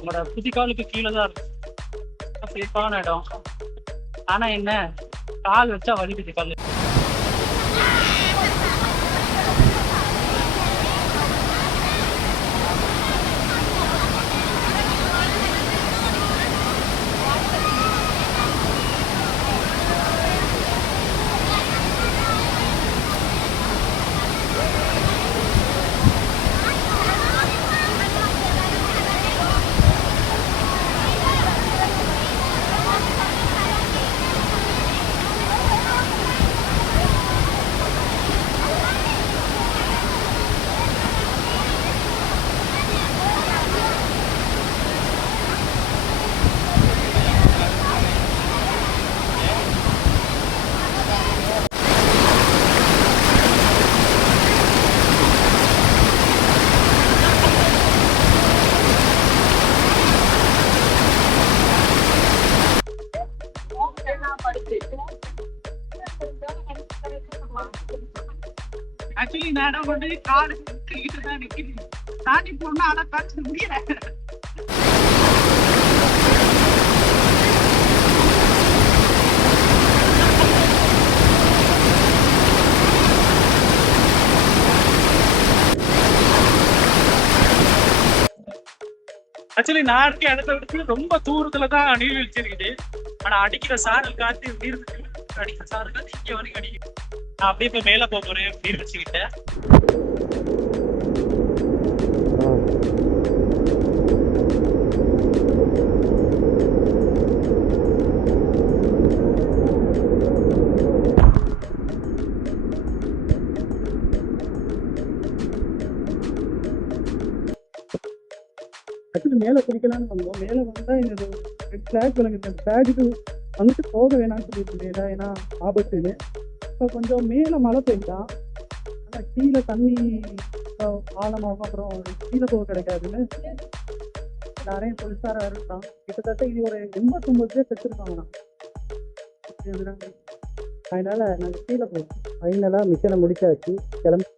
உங்களோட குதிகாலுக்கு கீழே தான் இருக்கும். சேஃபான இடம். ஆனா என்ன, கால் வச்சா வலிக்குது கல்லு. ஆக்சுவலி இந்த இடம் வந்து காடு கிட்ட தான் நிக்குது. தாண்டி போனா ஆனா காற்று முடியல. ஆக்சுவலி நான் இருக்க இடத்த விட்டு ரொம்ப தூரத்துல தான் நீர்வீழ்ச்சி இருக்குது. ஆனா அடிக்கிற சாரல் காத்து நீர்வீழ்ச்சி அடிக்கிற சாரல் காத்து இங்க வரைக்கும் அடிக்குது. நான் அப்படியே போய் மேல போறேன் நீர்வீழ்ச்சி கிட்ட. ஆக்சுவலி மேலே குடிக்கலாம்னு வந்தோம். மேலே வந்தால் இந்த ஃப்ளாக் விளங்குது. அந்த ஃப்ளாகுக்கு வந்துட்டு போக வேணாம்னு சொல்லிட்டு ஏன்னா ஆபத்துன்னு. இப்போ கொஞ்சம் மேலே மழை பெய்தா, ஆனால் கீழே தண்ணி ஆழமாகும், அப்புறம் கீழே போக கிடைக்காதுன்னு நிறைய போலீஸார இருக்கான். கிட்டத்தட்ட இது ஒரு 89 பேர் செத்துருக்காங்கண்ணா. அதனால நாங்கள் கீழே போவோம். ஃபைனலாக மிஷனை முடிச்சாச்சு, கிளம்பி